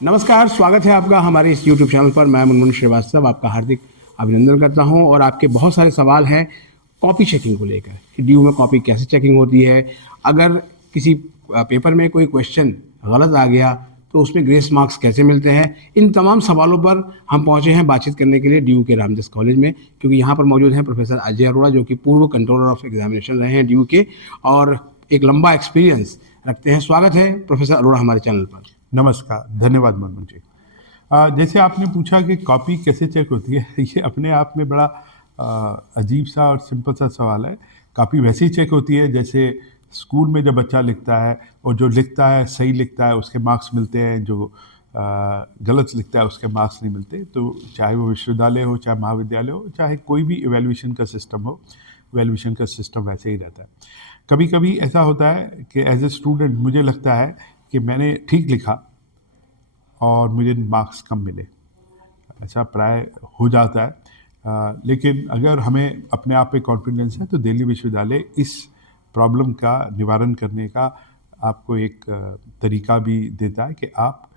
नमस्कार, स्वागत है आपका हमारे इस यूट्यूब चैनल पर। मैं मुनमुन श्रीवास्तव आपका हार्दिक अभिनंदन करता हूं और आपके बहुत सारे सवाल हैं कॉपी चेकिंग को लेकर कि ड्यू में कॉपी कैसे चेकिंग होती है, अगर किसी पेपर में कोई क्वेश्चन गलत आ गया तो उसमें ग्रेस मार्क्स कैसे मिलते हैं। इन तमाम सवालों पर हम पहुंचे हैं बातचीत करने के लिए ड्यू के रामदास कॉलेज में, क्योंकि यहाँ पर मौजूद हैं प्रोफेसर अजय अरोड़ा, जो कि पूर्व कंट्रोलर ऑफ एग्जामिनेशन रहे हैं ड्यू के और एक लंबा एक्सपीरियंस रखते हैं। स्वागत है प्रोफेसर अरोड़ा हमारे चैनल पर। नमस्कार, धन्यवाद मनमोहन जी। जैसे आपने पूछा कि कॉपी कैसे चेक होती है ये अपने आप में बड़ा अजीब सा और सिंपल सा सवाल है। कॉपी वैसे ही चेक होती है जैसे स्कूल में जब बच्चा लिखता है और जो लिखता है सही लिखता है उसके मार्क्स मिलते हैं, जो गलत लिखता है उसके मार्क्स नहीं मिलते। तो चाहे वो विश्वविद्यालय हो, चाहे महाविद्यालय हो, चाहे कोई भी इवैल्यूएशन का सिस्टम हो, इवैल्यूएशन का सिस्टम वैसे ही रहता है। कभी कभी ऐसा होता है कि एज ए स्टूडेंट मुझे लगता है कि मैंने ठीक लिखा और मुझे मार्क्स कम मिले, ऐसा प्राय हो जाता है। लेकिन अगर हमें अपने आप पे कॉन्फिडेंस है तो दिल्ली विश्वविद्यालय इस प्रॉब्लम का निवारण करने का आपको एक तरीका भी देता है कि आप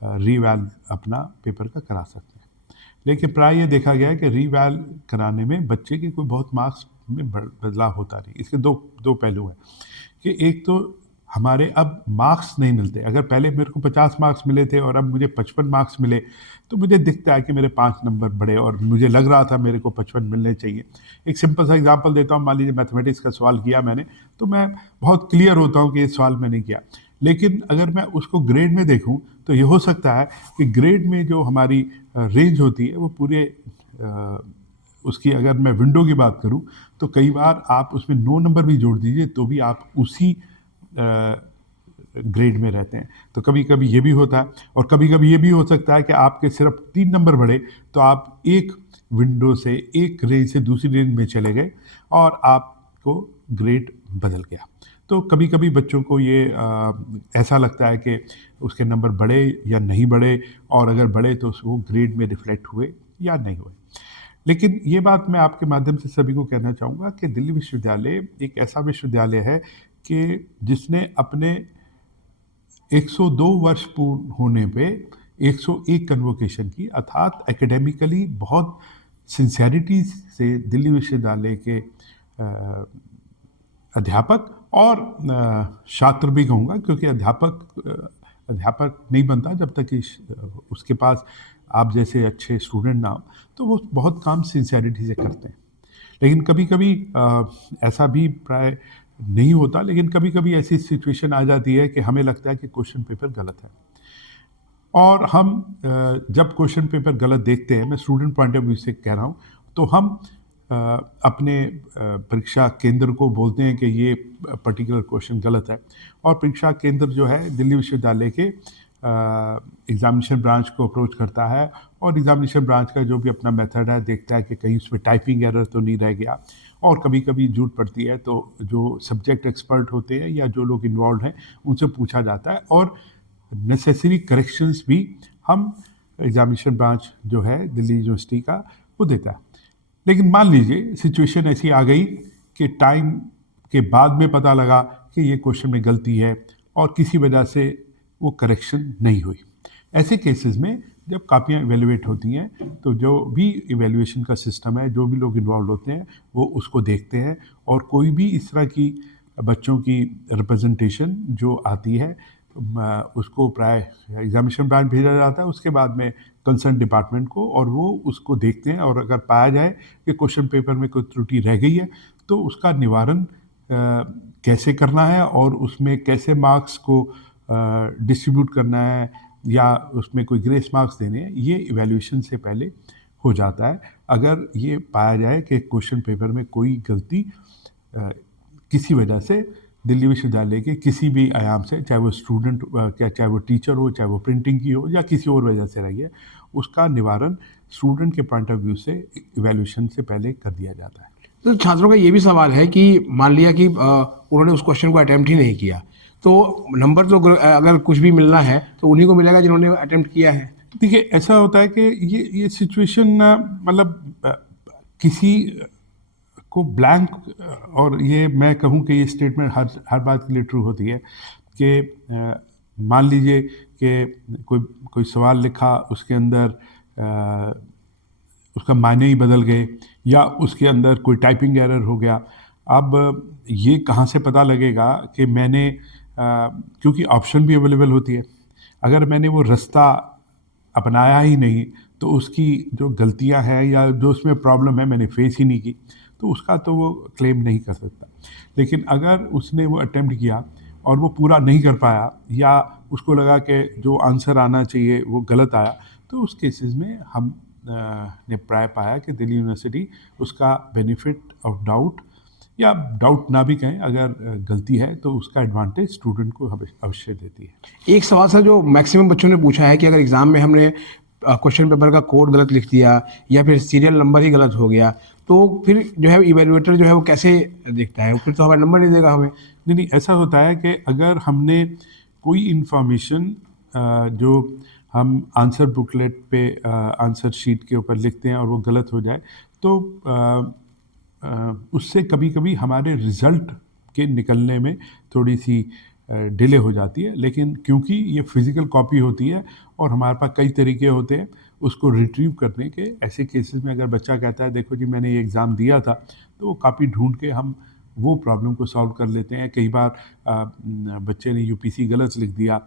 रीवैल अपना पेपर का करा सकते हैं। लेकिन प्राय ये देखा गया है कि रीवैल कराने में बच्चे के कोई बहुत मार्क्स में बदलाव होता नहीं। इसके दो पहलू हैं कि एक तो हमारे अब मार्क्स नहीं मिलते। अगर पहले मेरे को 50 मार्क्स मिले थे और अब मुझे 55 मार्क्स मिले तो मुझे दिखता है कि मेरे 5 नंबर बढ़े और मुझे लग रहा था मेरे को 55 मिलने चाहिए। एक सिंपल सा एग्जांपल देता हूँ। मान लीजिए मैथमेटिक्स का सवाल किया मैंने, तो मैं बहुत क्लियर होता हूँ कि ये सवाल मैंने किया। लेकिन अगर मैं उसको ग्रेड में देखूँ तो ये हो सकता है कि ग्रेड में जो हमारी रेंज होती है वो पूरे उसकी अगर मैं विंडो की बात करूं तो कई बार आप उसमें 9 नंबर भी जोड़ दीजिए तो भी आप उसी ग्रेड में रहते हैं। तो कभी कभी ये भी होता है और कभी कभी ये भी हो सकता है कि आपके सिर्फ 3 नंबर बढ़े तो आप एक विंडो से एक रेंज से दूसरी रेंज में चले गए और आपको ग्रेड बदल गया। तो कभी कभी बच्चों को ये ऐसा लगता है कि उसके नंबर बढ़े या नहीं बढ़े, और अगर बढ़े तो वो ग्रेड में रिफ्लेक्ट हुए या नहीं हुए। लेकिन ये बात मैं आपके माध्यम से सभी को कहना चाहूँगा कि दिल्ली विश्वविद्यालय एक ऐसा विश्वविद्यालय है कि जिसने अपने 102 वर्ष पूर्ण होने पे 101 कन्वोकेशन की, अर्थात एकेडमिकली बहुत सिंसेरिटी से दिल्ली विश्वविद्यालय के अध्यापक और छात्र भी कहूँगा, क्योंकि अध्यापक नहीं बनता जब तक कि उसके पास आप जैसे अच्छे स्टूडेंट ना हो। तो वो बहुत काम सिंसेरिटी से करते हैं। लेकिन कभी कभी ऐसा भी प्राय नहीं होता, लेकिन कभी कभी ऐसी सिचुएशन आ जाती है कि हमें लगता है कि क्वेश्चन पेपर गलत है और हम जब क्वेश्चन पेपर गलत देखते हैं, मैं स्टूडेंट पॉइंट ऑफ व्यू से कह रहा हूँ, तो हम अपने परीक्षा केंद्र को बोलते हैं कि ये पर्टिकुलर क्वेश्चन गलत है, और परीक्षा केंद्र जो है दिल्ली विश्वविद्यालय के एग्जामिनेशन ब्रांच को अप्रोच करता है और एग्जामिनेशन ब्रांच का जो भी अपना मेथड है देखता है कि कहीं उसमें टाइपिंग एरर तो नहीं रह गया। और कभी कभी झूठ पड़ती है तो जो सब्जेक्ट एक्सपर्ट होते हैं या जो लोग इन्वॉल्व हैं उनसे पूछा जाता है और नेसेसरी करेक्शंस भी हम एग्जामिनेशन ब्रांच जो है दिल्ली यूनिवर्सिटी का वो देता है। लेकिन मान लीजिए सिचुएशन ऐसी आ गई कि टाइम के बाद में पता लगा कि ये क्वेश्चन में गलती है और किसी वजह से वो करेक्शन नहीं हुई। ऐसे केसेस में जब कापियाँ इवेल्युएट होती हैं तो जो भी इवेल्युएशन का सिस्टम है, जो भी लोग इन्वॉल्व होते हैं वो उसको देखते हैं, और कोई भी इस तरह की बच्चों की रिप्रेजेंटेशन जो आती है उसको प्राय एग्जामिनेशन ब्रांच भेजा जाता है, उसके बाद में कंसर्न डिपार्टमेंट को, और वो उसको देखते हैं। और अगर पाया जाए कि क्वेश्चन पेपर में कोई त्रुटि रह गई है तो उसका निवारण कैसे करना है और उसमें कैसे मार्क्स को डिस्ट्रीब्यूट करना है या उसमें कोई ग्रेस मार्क्स देने हैं, ये इवैल्यूएशन से पहले हो जाता है। अगर ये पाया जाए कि क्वेश्चन पेपर में कोई गलती किसी वजह से दिल्ली विश्वविद्यालय के किसी भी आयाम से, चाहे वो स्टूडेंट चाहे वो टीचर हो, चाहे वो प्रिंटिंग की हो या किसी और वजह से रही है, उसका निवारण स्टूडेंट के पॉइंट ऑफ व्यू से इवैल्यूएशन से पहले कर दिया जाता है। तो छात्रों का ये भी सवाल है कि मान लिया कि उन्होंने उस क्वेश्चन को अटेम्प्ट ही नहीं किया, तो नंबर तो अगर कुछ भी मिलना है तो उन्हीं को मिलेगा जिन्होंने अटेम्प्ट किया है। देखिए ऐसा होता है कि ये सिचुएशन मतलब किसी को ब्लैंक, और ये मैं कहूँ कि ये स्टेटमेंट हर बात के लिए ट्रू होती है कि मान लीजिए कि कोई सवाल लिखा, उसके अंदर उसका मायने ही बदल गए, या उसके अंदर कोई टाइपिंग एरर हो गया। अब ये कहाँ से पता लगेगा कि मैंने क्योंकि ऑप्शन भी अवेलेबल होती है, अगर मैंने वो रास्ता अपनाया ही नहीं तो उसकी जो गलतियां हैं या जो उसमें प्रॉब्लम है मैंने फेस ही नहीं की, तो उसका तो वो क्लेम नहीं कर सकता। लेकिन अगर उसने वो अटेम्प्ट किया और वो पूरा नहीं कर पाया, या उसको लगा कि जो आंसर आना चाहिए वो गलत आया, तो उस केसेस में हम ने प्राय पाया कि दिल्ली यूनिवर्सिटी उसका बेनिफिट ऑफ डाउट, या डाउट ना भी कहें, अगर गलती है तो उसका एडवांटेज स्टूडेंट को अवश्य देती है। एक सवाल सर जो मैक्सिमम बच्चों ने पूछा है कि अगर एग्ज़ाम में हमने क्वेश्चन पेपर का कोड गलत लिख दिया या फिर सीरियल नंबर ही गलत हो गया, तो फिर जो है इवेल्युएटर जो है वो कैसे देखता है? फिर तो हमारा नंबर नहीं देगा हमें। नहीं, ऐसा होता है कि अगर हमने कोई इंफॉर्मेशन जो हम आंसर बुकलेट पे आंसर शीट के ऊपर लिखते हैं और वो गलत हो जाए, तो उससे कभी कभी हमारे रिज़ल्ट के निकलने में थोड़ी सी डिले हो जाती है। लेकिन क्योंकि ये फिज़िकल कॉपी होती है और हमारे पास कई तरीके होते हैं उसको रिट्रीव करने के, ऐसे केसेस में अगर बच्चा कहता है देखो जी मैंने ये एग्ज़ाम दिया था, तो वो कॉपी ढूंढ के हम वो प्रॉब्लम को सॉल्व कर लेते हैं। कई बार बच्चे ने यूपीसी गलत लिख दिया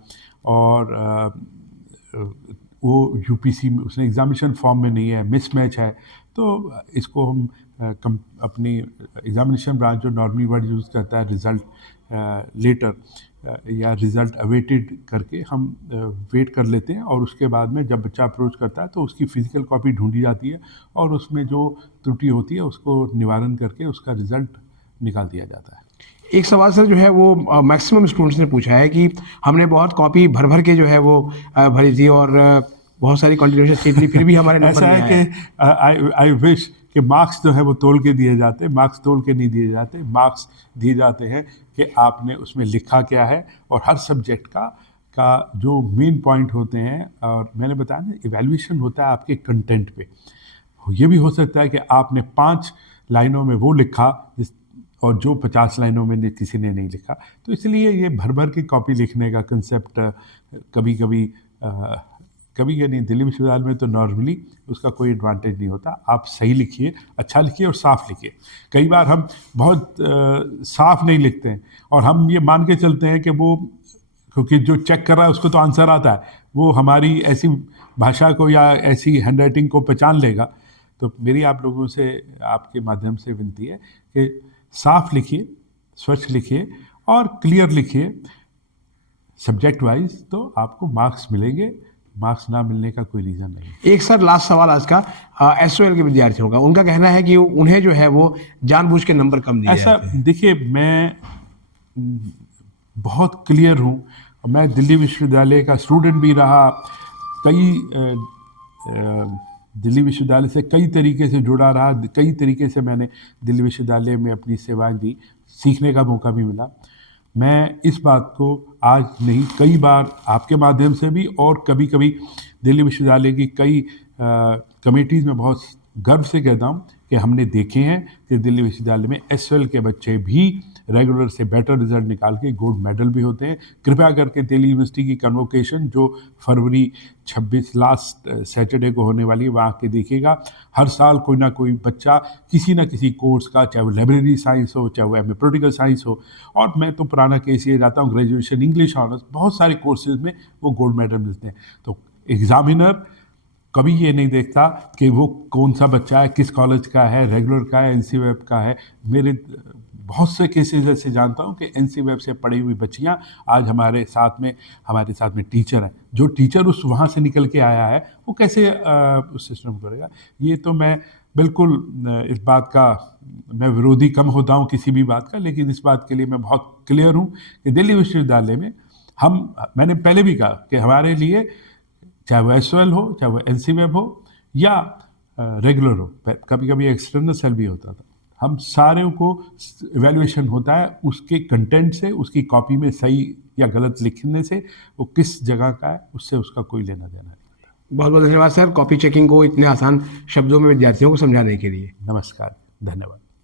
और वो यूपीसी में उसने एग्ज़ामिनेशन फॉर्म में नहीं है, मिसमैच है, तो इसको हम अपनी एग्ज़ामिनेशन ब्रांच जो नॉर्मली वर्ड यूज़ करता है रिज़ल्ट लेटर या रिज़ल्ट अवेटेड करके हम वेट कर लेते हैं, और उसके बाद में जब बच्चा अप्रोच करता है तो उसकी फ़िज़िकल कॉपी ढूंढी जाती है और उसमें जो त्रुटि होती है उसको निवारण करके उसका रिज़ल्ट निकाल दिया जाता है। एक सवाल सर जो है वो मैक्सिमम स्टूडेंट्स ने पूछा है कि हमने बहुत कॉपी भर भर के जो है वो भरी थी और बहुत सारी कंटिन्यूएशन सीट ली, फिर भी हमारे नंबर ऐसा नहीं है कि आई विश कि मार्क्स जो है वो तोल के दिए जाते, मार्क्स तोल के नहीं दिए जाते। मार्क्स दिए जाते हैं कि आपने उसमें लिखा क्या है, और हर सब्जेक्ट का जो मेन पॉइंट होते हैं, और मैंने बताया ना इवैल्यूएशन होता है आपके कंटेंट पे। ये भी हो सकता है कि आपने 5 लाइनों में वो लिखा और जो 50 लाइनों में किसी ने नहीं लिखा, तो इसलिए ये भर भर की कॉपी लिखने का कंसेप्ट कभी नहीं, दिल्ली विश्वविद्यालय में तो नॉर्मली उसका कोई एडवांटेज नहीं होता। आप सही लिखिए, अच्छा लिखिए और साफ लिखिए। कई बार हम बहुत साफ नहीं लिखते हैं और हम ये मान के चलते हैं कि वो, क्योंकि जो चेक कर रहा है उसको तो आंसर आता है, वो हमारी ऐसी भाषा को या ऐसी हैंडराइटिंग को पहचान लेगा। तो मेरी आप लोगों से, आपके माध्यम से विनती है कि साफ लिखिए, स्वच्छ लिखिए और क्लियर लिखिए सब्जेक्ट वाइज, तो आपको मार्क्स मिलेंगे। मार्क्स ना मिलने का कोई रीज़न नहीं। एक सर लास्ट सवाल आज का एसओएल के विद्यार्थियों का, उनका कहना है कि उन्हें जो है वो जानबूझ के नंबर कम दिए ऐसा जाते हैं। देखिए, मैं बहुत क्लियर हूँ, मैं दिल्ली विश्वविद्यालय का स्टूडेंट भी रहा, दिल्ली विश्वविद्यालय से कई तरीके से जुड़ा रहा, कई तरीके से मैंने दिल्ली विश्वविद्यालय में अपनी सेवाएं दी, सीखने का मौका भी मिला। मैं इस बात को आज नहीं, कई बार आपके माध्यम से भी और कभी कभी दिल्ली विश्वविद्यालय की कई कमेटीज़ में बहुत गर्व से कहता हूँ कि हमने देखे हैं कि दिल्ली विश्वविद्यालय में एसएल के बच्चे भी रेगुलर से बेटर रिजल्ट निकाल के गोल्ड मेडल भी होते हैं। कृपया करके दिल्ली यूनिवर्सिटी की कन्वोकेशन जो फरवरी 26 लास्ट सैटरडे को होने वाली है वहाँ के देखिएगा। हर साल कोई ना कोई बच्चा किसी ना किसी कोर्स का, चाहे वो लाइब्रेरी साइंस हो, चाहे वो एमए पॉलिटिकल साइंस हो, और मैं तो पुराना केस ये जाता हूँ ग्रेजुएशन इंग्लिश ऑनर्स, बहुत सारे कोर्सेज में वो गोल्ड मेडल मिलते हैं। तो एग्जामिनर कभी ये नहीं देखता कि वो कौन सा बच्चा है, किस कॉलेज का है, रेगुलर का है, एनसीवेब का है। मेरे बहुत से केसेस ऐसे जानता हूँ कि एनसीवेब से पढ़ी हुई बच्चियाँ आज हमारे साथ में टीचर हैं। जो टीचर उस वहाँ से निकल के आया है वो कैसे उस सिस्टम करेगा। ये तो मैं बिल्कुल इस बात का मैं विरोधी कम होता हूँ किसी भी बात का, लेकिन इस बात के लिए मैं बहुत क्लियर हूँ कि दिल्ली विश्वविद्यालय में मैंने पहले भी कहा कि हमारे लिए चाहे वो एसओएल हो, चाहे वो एनसीवेब हो या रेगुलर हो, कभी कभी एक्सटर्नल सेल भी होता था, हम सारे को इवैल्यूएशन होता है उसके कंटेंट से, उसकी कॉपी में सही या गलत लिखने से, वो किस जगह का है उससे उसका कोई लेना देना नहीं। बहुत बहुत धन्यवाद सर, कॉपी चेकिंग को इतने आसान शब्दों में विद्यार्थियों को समझाने के लिए। नमस्कार, धन्यवाद।